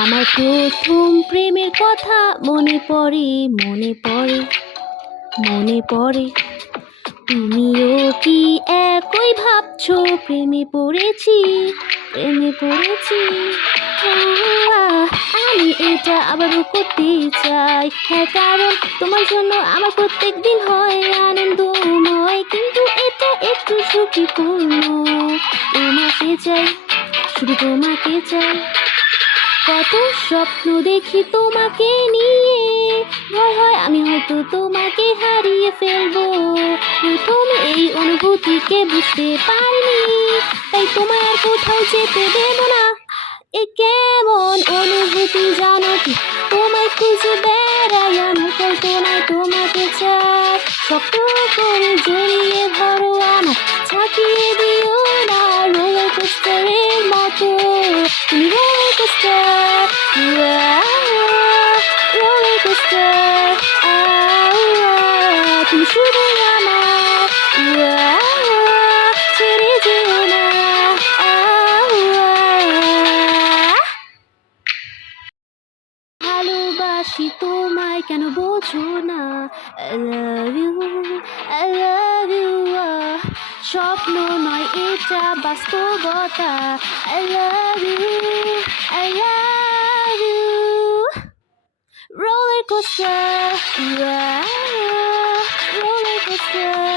আমার প্রথম প্রেমের কথা মনে পড়ে, মনে পড়ে, মনে পড়ে। তুমিও কি একই ভাবছো? প্রেমে পড়েছি, প্রেমে পড়েছি। আমি এটা আবারও করতে চাই, হ্যাঁ, কারণ তোমার জন্য আমার প্রত্যেক দিন হয় আনন্দময়, কিন্তু এটা একটু ঝুঁকিপূর্ণ। তোমাকে চাই, শুধু তোমাকে চাই। কত স্বপ্ন দেখি তোমাকে নিয়ে, ভয় হয় আমি হয়তো তোমাকে হারিয়ে ফেলবো। প্রথম এই অনুভূতিকে বুঝতে পারিনি, তাই তোমায় আর কোথাও যেতে দেব না। এ কেমন অনুভূতি জানো কি? তোমায় খুঁজে বেড়াই আমার কল্পনায়, তোমাকে চাই। শক্ত করে জড়িয়ে ধরো আমার, ছাকিয়ে দিও না রোলার কোস্টারের মতো। তুমি রোলার কোস্টার, রোলার কোস্টার, তুমি শুধু আমার, ছেড়ে যেও না। ভালোবাসি তোমায়, কেন বোঝো না? I love you, I love you, স্বপ্ন নয় এটা বাস্তবতা। I love you, I love you, roller coaster, roller coaster.